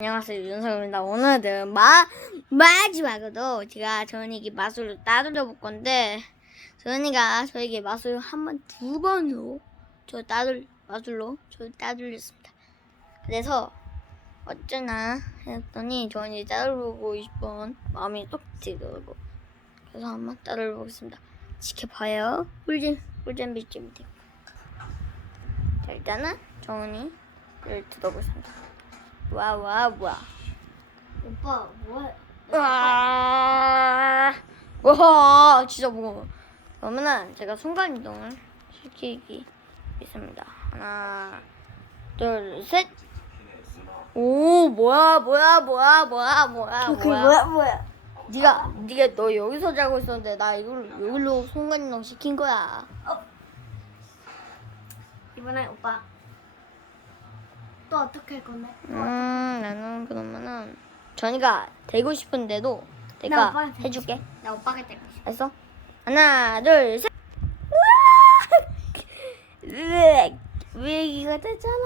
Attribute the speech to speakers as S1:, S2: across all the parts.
S1: 안녕하세요 윤석입니다. 오늘은 마 마지막으로 제가 저희에게 마술을 따돌려 볼 건데 저희가 저에게 마술을 한 번 두 번으로 저 따돌 마술로 저 따돌렸습니다. 그래서 어쩌나 했더니 저희 따돌리고 싶은 마음이 똑 들더라고. 그래서 한번 따돌려 보겠습니다. 지켜봐요. 꿀잼 꿀잼 비잼 돼. 자 일단은 정은이를 들어보겠습니다. 와, 와, 와.
S2: 오빠 뭐해?
S1: 와, 와, 진짜 무거워. 그러면은 제가 순간 이동을 시키기 있습니다. 하나, 둘, 셋. 오, 뭐야, 뭐야, 뭐야, 뭐야, 뭐야,
S2: 그게 뭐야 뭐야?
S1: 네가, 네가 너 여기서 자고 있었는데 나 이걸 여기로 순간 이동 시킨 거야.
S2: 이번에 오빠 또 어떻게 할 건데?
S1: 음, 나는 그러면은 전이가 되고 싶은데도
S2: 나
S1: 내가
S2: 되고
S1: 해줄게.
S2: 나 오빠가 되고 싶어.
S1: 알았어? 하나, 둘, 셋. 으악! 위기가 됐잖아.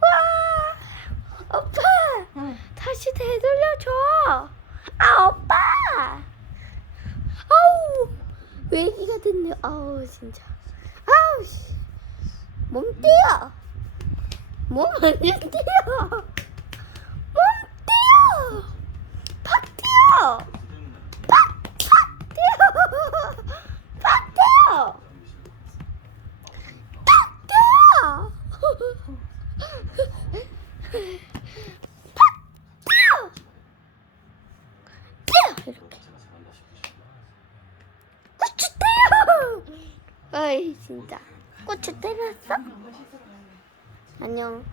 S1: 와! 오빠!
S2: 응.
S1: 다시 되돌려줘. 아, 오빠! 아우! 위기가 됐네. 아우, 진짜. 아우, 씨. 몸 뛰어! 몸 완전 뛰어! 몸 뛰어! 팍 뛰어! 팍! 팍 뛰어! 팍 뛰어! 팍 뛰어! 팍 뛰어! 뛰어! 이렇게. 고추 때려! 어이 진짜 고추 때렸어? 안녕